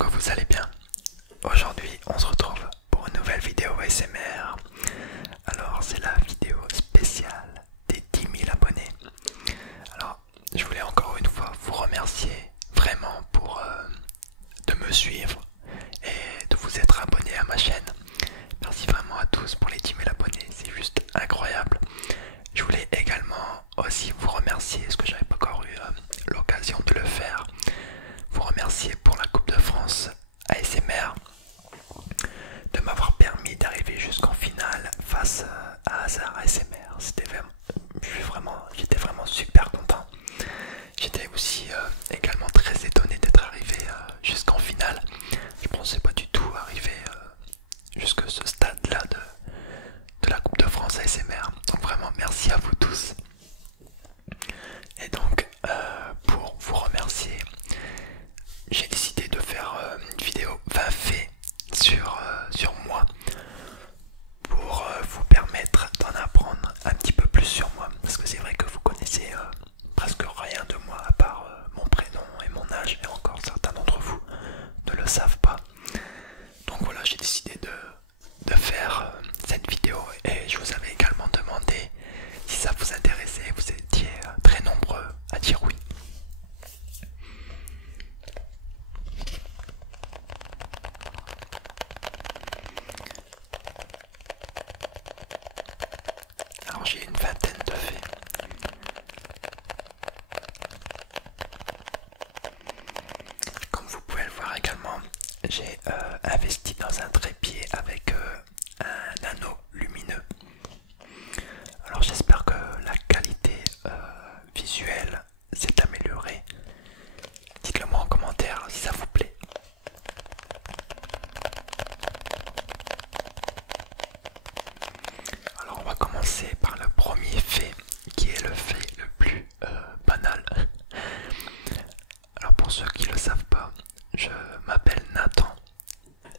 que vous allez bien. Aujourd'hui, on se retrouve pour une nouvelle vidéo ASMR. Alors, c'est la vidéo spéciale des 10 000 abonnés. Alors, je voulais encore une fois vous remercier vraiment de me suivre et de vous être abonné à ma chaîne. Merci vraiment à tous pour les 10 000 abonnés, c'est juste incroyable. Je voulais également aussi vous remercier, parce que j'avais pas encore eu l'occasion de le faire, vous remercier pour la Coupe de France ASMR, de m'avoir permis d'arriver jusqu'en finale face à Hazard ASMR. J'étais vraiment super content. J'étais aussi également très étonné d'être arrivé jusqu'en finale. Je pensais pas du tout arriver jusque ce stade-là de la Coupe de France ASMR. Donc vraiment merci à vous tous. Et donc pour vous remercier, j'ai décidé de faire une vidéo 20 faits sur moi pour vous permettre d'en apprendre un petit peu plus sur moi, parce que c'est vrai que vous connaissez presque rien de moi à part mon prénom et mon âge, et encore certains d'entre vous ne le savent pas. Donc voilà, j'ai décidé de faire cette vidéo, et je vous avais également demandé si ça vous intéressait. Vous étiez très nombreux à dire oui. Alors j'ai une vingtaine de faits. Comme vous pouvez le voir également, j'ai investi dans un trépied avec un anneau lumineux. Alors j'espère que la qualité visuelle s'est améliorée. Dites-le moi en commentaire si ça vous plaît. Alors on va commencer par le premier fait, qui est le fait le plus banal. Alors pour ceux qui ne le savent pas, je m'appelle Nathan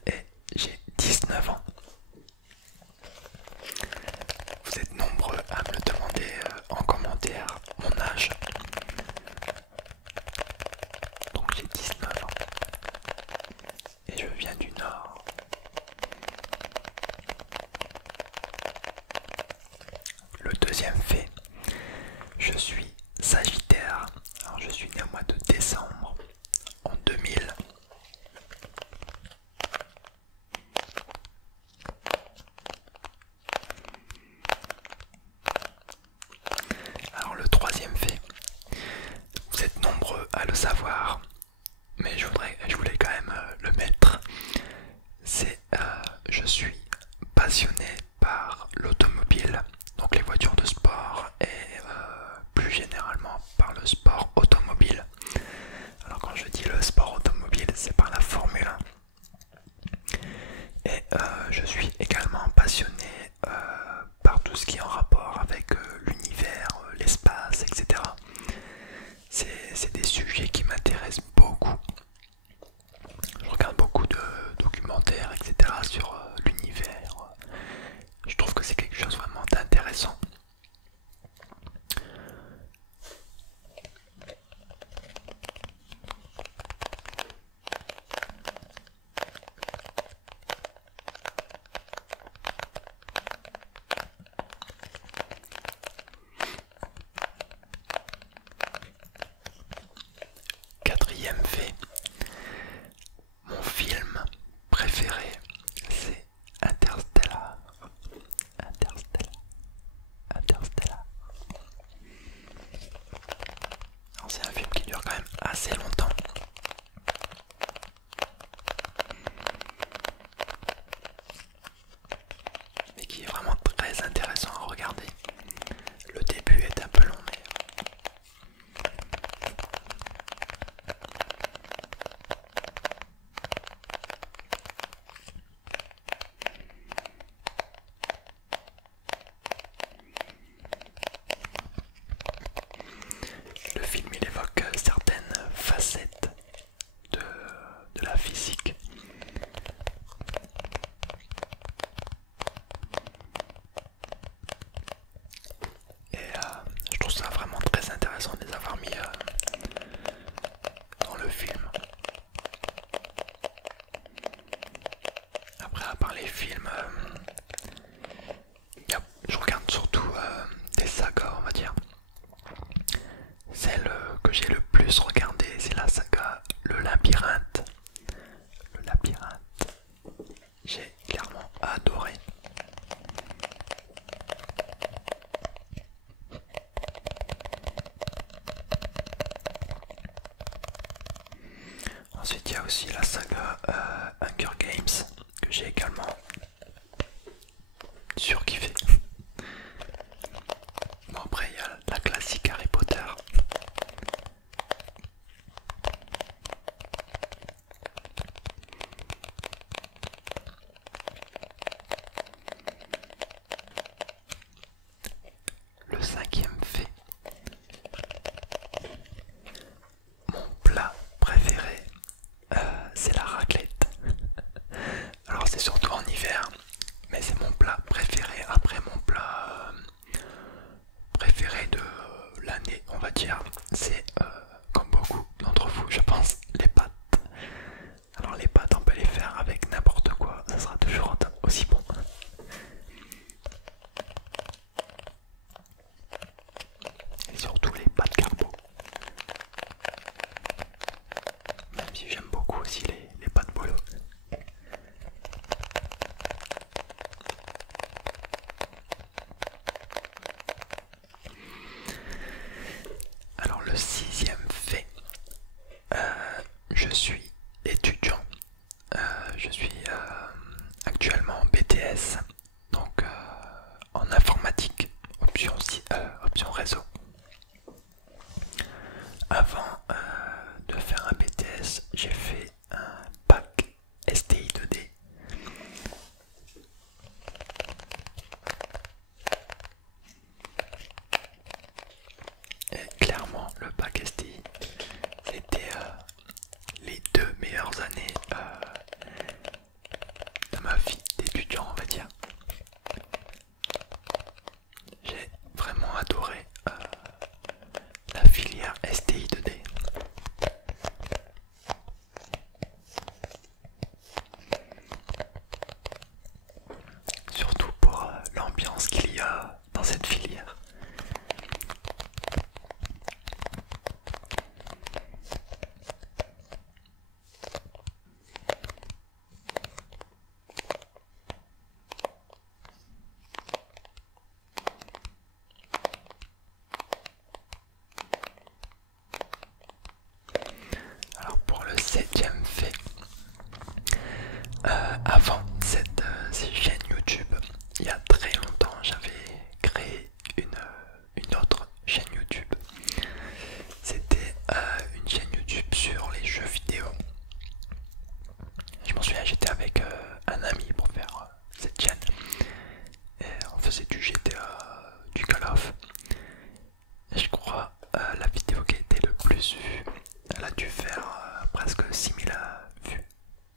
et j'ai 19 ans. Vous êtes nombreux à me le demander en commentaire mon âge. Donc j'ai 19 ans et je viens du Nord. Le deuxième fait, je suis Sagittaire. Alors je suis né au mois de décembre en 2000. Alors le troisième fait, vous êtes nombreux à le savoir, mais je voulais quand même le mettre. C'est je suis passionné par l'automobile, donc les voitures de sport et plus généralement par le sport automobile. Alors quand je dis le sport automobile, c'est par la Formule 1. Et je suis également passionné par tout ce qui est en rapport avec l'univers, l'espace, etc. C'est des sujets qui m'intéressent beaucoup. Je regarde beaucoup de documentaires, etc. sur l'univers. Je trouve que c'est quelque chose vraiment d'intéressant. Quatrième fait, mon film préféré, c'est Interstellar. Interstellar. Alors c'est un film qui dure quand même assez longtemps. Mais qui est vraiment très intéressant à regarder. Le début est un peu long, mais plus regardé, c'est la saga Le Labyrinthe. Le Labyrinthe, j'ai clairement adoré. Ensuite, il y a aussi la saga Hunger Games que j'ai également surkiffé. Bon, après, il y a la classique Harry Potter. Le cinquième fait. Mon plat préféré, c'est la raclette. Alors c'est surtout en hiver, mais c'est mon plat préféré. Après mon plat préféré de l'année, on va dire, c'est comme beaucoup d'entre vous, je pense, les pâtes. Alors les pâtes, on peut les faire avec n'importe quoi, ça sera toujours aussi bon. Et surtout les pâtes carbo. Même si j'aime beaucoup aussi les pâtes bolo. Alors le sixième fait, je suis étudiant, je suis actuellement en BTS, donc en informatique, option réseau. Avant de faire un BTS, j'ai fait un bac STI 2D. Et clairement, le bac STI, c'était les 2 meilleures années de ma vie d'étudiant, on va dire. J'ai vraiment adoré la filière STI 2D. Surtout pour l'ambiance qu'il y a dans cette filière. Alors pour le septième fait, avant cette chaîne YouTube, il y a très longtemps, j'avais créé une autre chaîne YouTube. C'était une chaîne YouTube sur les jeux vidéo. Je m'en souviens, j'étais avec un ami pour faire cette chaîne. Et on faisait du GTA, du Call of. Et je crois la vidéo qui a été le plus vue, elle a dû faire presque 6000 vues.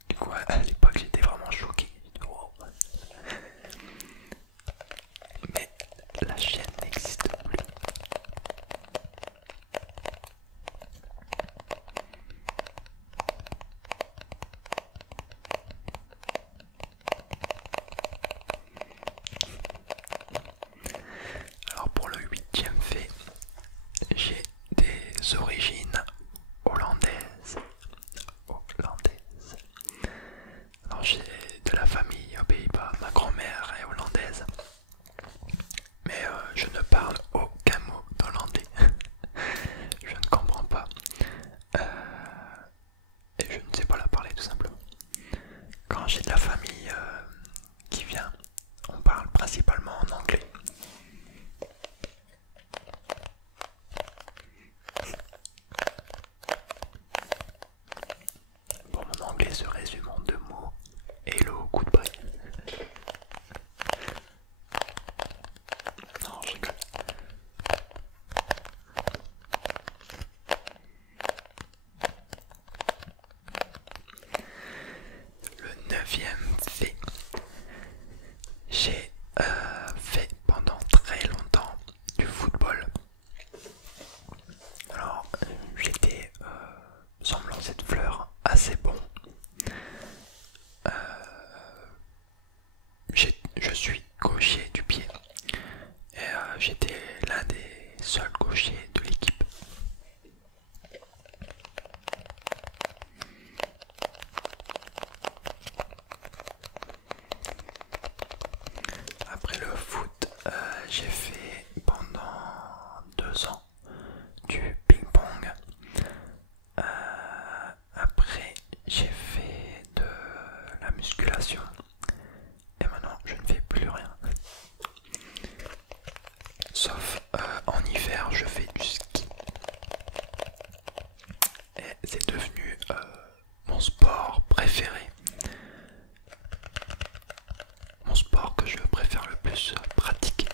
Du coup à l'époque j'étais vraiment choqué. Wow. Mais la chaîne n'existe plus. Alors pour le huitième fait, j'ai des origines hollandaises. Alors j'ai de la famille aux Pays-Bas, ma grand-mère est hollandaise. Mais je ne parle aucun mot d'hollandais. Je ne comprends pas. Et je ne sais pas la parler tout simplement. Quand j'ai de la famille qui vient, on parle principalement en anglais. Bon, mon anglais se résume en 2 mots. Hello, goodbye. Non, je rigole. Le neuvième fait, j'ai fait pendant très longtemps du football. Alors j'étais, sans me lancer de fleurs, assez bon. Je suis gaucher du pied et j'étais l'un des seuls gauchers de l'équipe. du ping-pong. Après, j'ai fait de la musculation. Et maintenant, je ne fais plus rien. Sauf en hiver, je fais du ski. Et c'est devenu mon sport préféré. Mon sport que je préfère le plus pratiquer.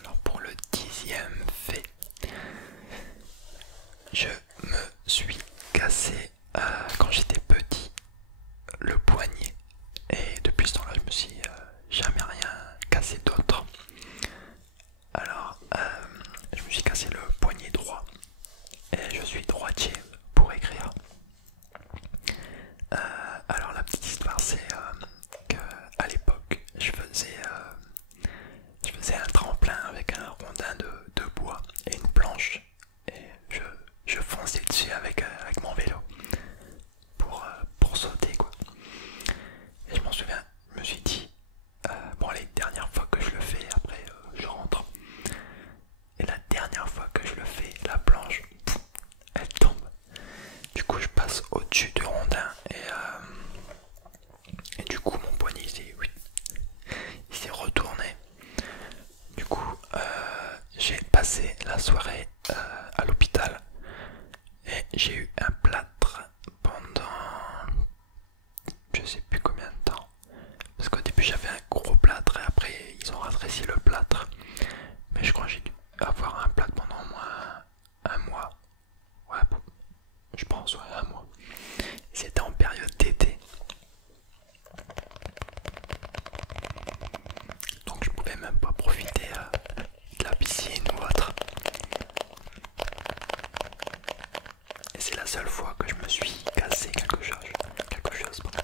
Alors pour le 10e fait, je me suis cassé quand j'étais petit le poignet. Et depuis ce temps-là, je me suis jamais rien cassé d'autre. Alors, je me suis cassé le poignet droit. Et je suis droitier pour écrire. Alors la petite histoire, c'est qu'à l'époque, je faisais un tremplin avec un rondin de bois et une planche. Et je fonçais dessus avec mon vélo pour sauter quoi. Et je m'en souviens, je me suis dit, bon les dernières fois que je le fais, après je rentre. Et la dernière fois que je le fais, la planche, elle tombe. Du coup je passe au-dessus du rondin et du coup mon poignet il s'est retourné. Du coup j'ai passé la soirée à l'hôpital et j'ai eu un plâtre pendant je sais plus combien de temps. Parce qu'au début j'avais un gros plâtre et après ils ont rétréci le plâtre. Mais je crois que j'ai dû avoir un plâtre pendant au moins un mois. Ouais, bon, je pense, ouais, un mois. C'était en période d'été. Donc je pouvais même pas profiter de la piscine ou autre. Et c'est la seule fois que je me suis cassé quelque chose. Pardon.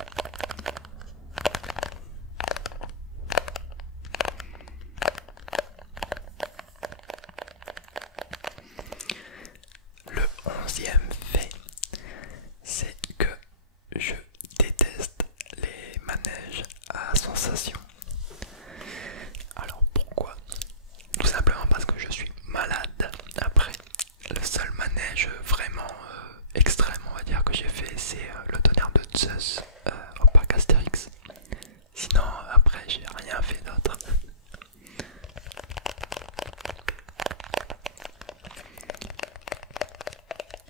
Le 11e fait, c'est que je déteste les manèges à sensation. Alors pourquoi? Tout simplement parce que je suis malade. Après, le seul manège vraiment extrême, on va dire, que j'ai fait, c'est le tonnerre de Zeus au parc Astérix. Sinon, après, j'ai rien fait d'autre.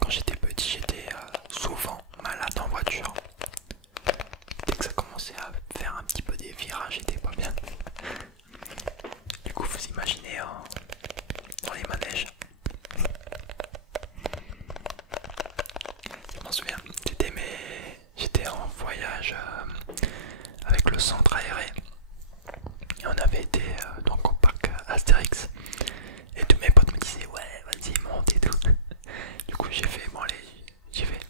Quand j'étais petit, j'étais souvent malade en voiture. Dès que ça commençait à faire un petit peu des virages, j'étais pas bien. Du coup, vous imaginez dans les manèges. Je m'en souviens, j'étais en voyage avec le centre aéré. Et on avait été donc au parc Astérix. Et tous mes potes me disaient ouais vas-y monte et tout. Du coup j'ai fait bon allez j'y vais.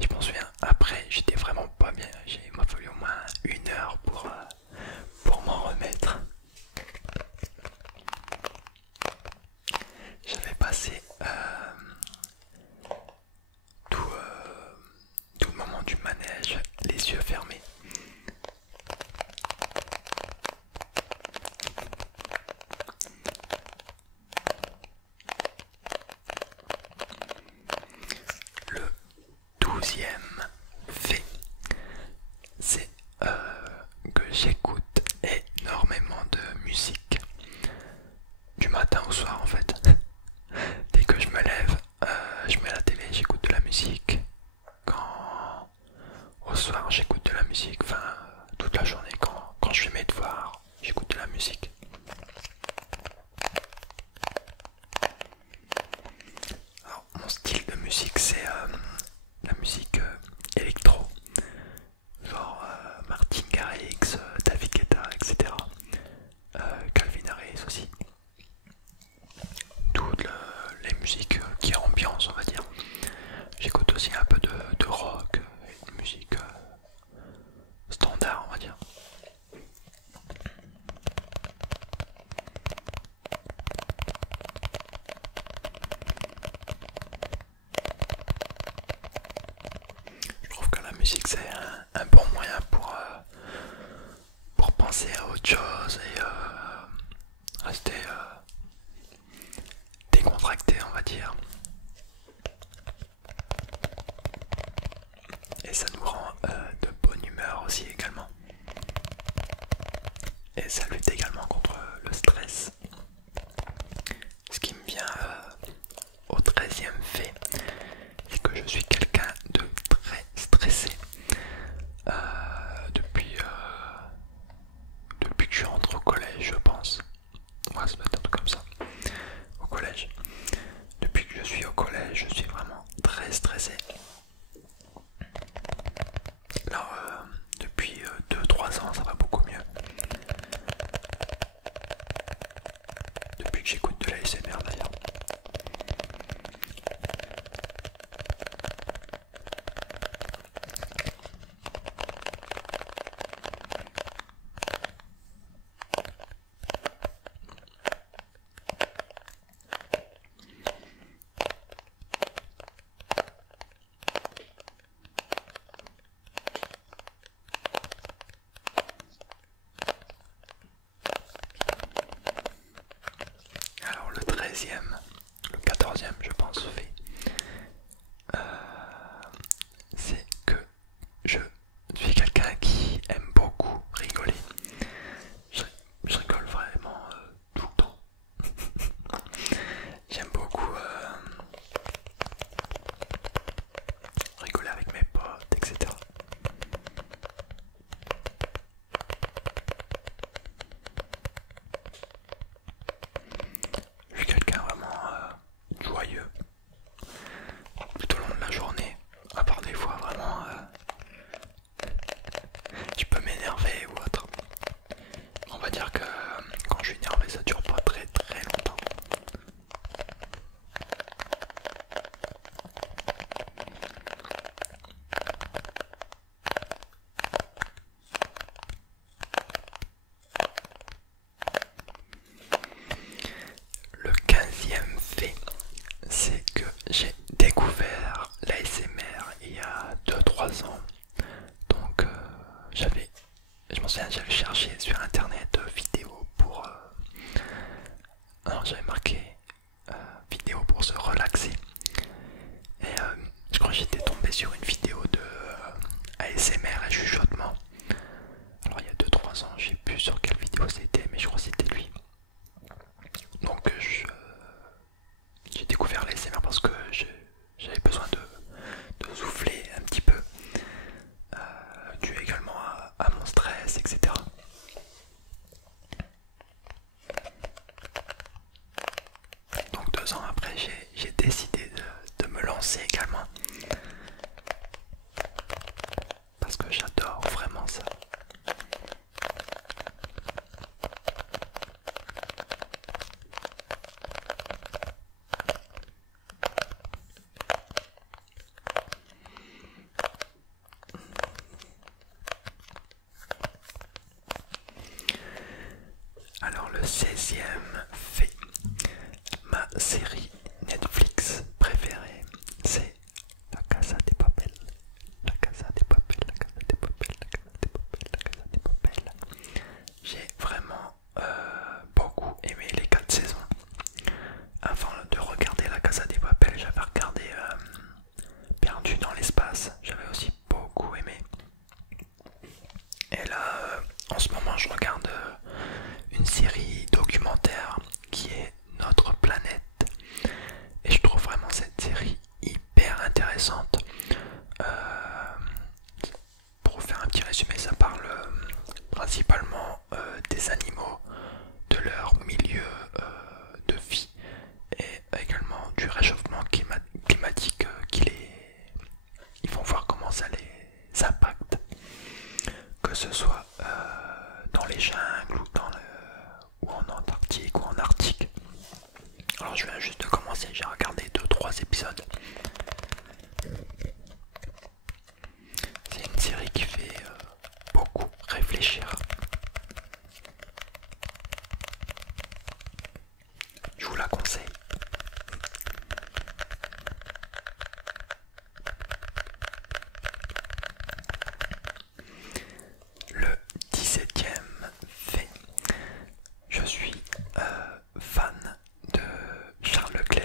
Je m'en souviens après j'étais vraiment pas bien. Il m'a fallu au moins 1 heure pour m'en remettre. J'avais passé tout le moment du manège les yeux fermés. Le 12e fait, c'est que j'écoute énormément de musique du matin au soir en fait. Dès que je me lève, je mets la télé, j'écoute de la musique. Quand au soir j'écoute de la musique, enfin toute la journée quand je fais mes devoirs, j'écoute de la musique. Alors mon style de musique c'est la musique électro, genre Martin Garrix, David Guetta, etc. Calvin Harris aussi. Toutes les musiques qui ambiance on va dire. J'écoute aussi un peu de rock et de musique standard on va dire. décontracté, on va dire. Et ça nous rend de bonne humeur aussi également. Et ça lutte également contre le stress. Ce qui me vient au 13e fait, c'est que je suis quelqu'un de très stressé. Euh, depuis, depuis que je rentre au collège, je pense. Ouais, ça doit être un truc comme ça. Au collège. Depuis que je suis au collège, je suis vraiment très stressé. Alors, depuis 2-3 ans, ça va beaucoup mieux. Depuis que j'écoute de la l'ASMR d'ailleurs. Alors le 13e, le 14e je pense fait, c'est que je suis quelqu'un qui aime beaucoup rigoler. Je rigole vraiment tout le temps. J'aime beaucoup rigoler avec mes potes, etc. Je suis quelqu'un vraiment joyeux tout au long de la journée, à part des fois vraiment je peux m'énerver ou autre. On va dire que quand je suis énervé ça dure pas très très longtemps. Le 15e fait, c'est que j'ai découvert l'ASMR il y a 2-3 ans. Donc je m'en souviens, j'avais cherché sur internet vidéos pour... alors j'avais marqué vidéo pour se relaxer. Et je crois que j'étais tombé sur une vidéo de ASMR et chuchotement. Alors il y a 2-3 ans, je sais plus sur quelle vidéo c'était, mais je crois que c'était lui. Donc j'ai découvert l'ASMR parce que j'avais besoin de souffler un petit peu, dû également à mon stress, etc. Donc 2 ans après, j'ai décidé de me lancer également parce que j'adore vraiment ça. Alors le 16e fait, ma série Netflix préférée, c'est La Casa de Papel. La Casa de Papel, La Casa de Papel, La Casa de Papel, La Casa de Papel. J'ai vraiment beaucoup aimé les 4 saisons. Avant de regarder La Casa de Papel, j'avais regardé Perdu dans l'espace. J'avais aussi beaucoup aimé. Et là, en ce moment, je regarde une série documentaire qui est Notre planète. Et je trouve vraiment cette série hyper intéressante. Pour vous faire un petit résumé, ça parle principalement des animaux, de leur milieu de vie et également du réchauffement climatique ils vont voir comment ça les impacte, que ce soit dans les jungles ou en Antarctique ou en Arctique. Alors je viens juste de commencer, j'ai regardé 2-3 épisodes. C'est une série qui fait beaucoup réfléchir. Je vous la conseille. Le 17e fait, je suis fan de Charles Leclerc.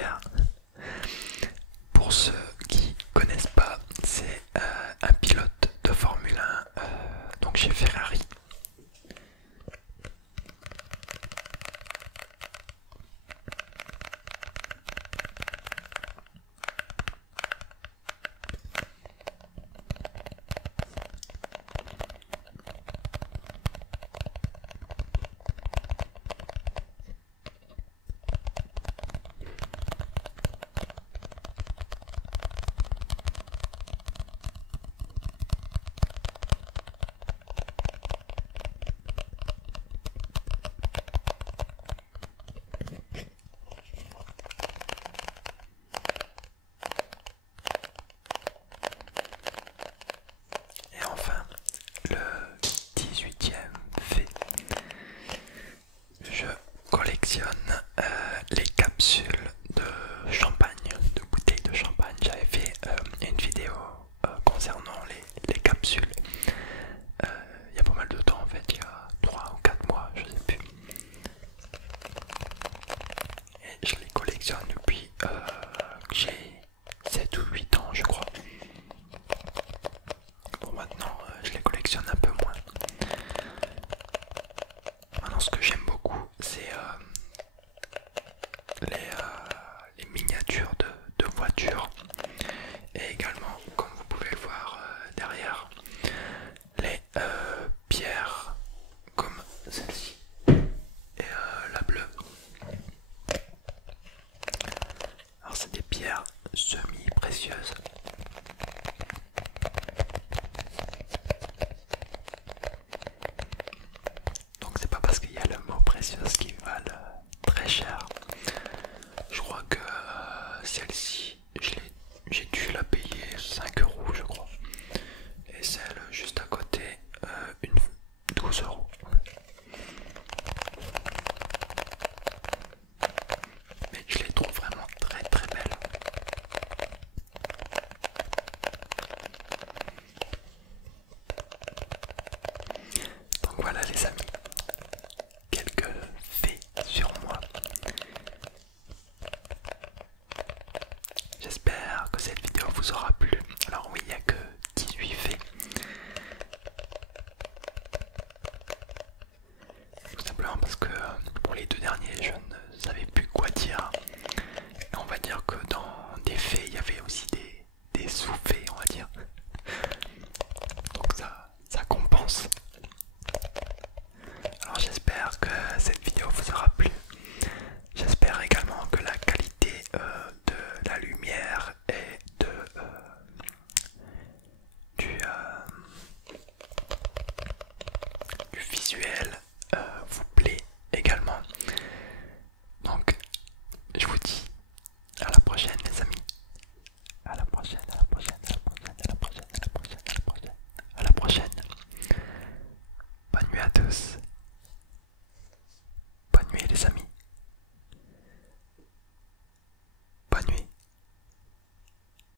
vous aura plu.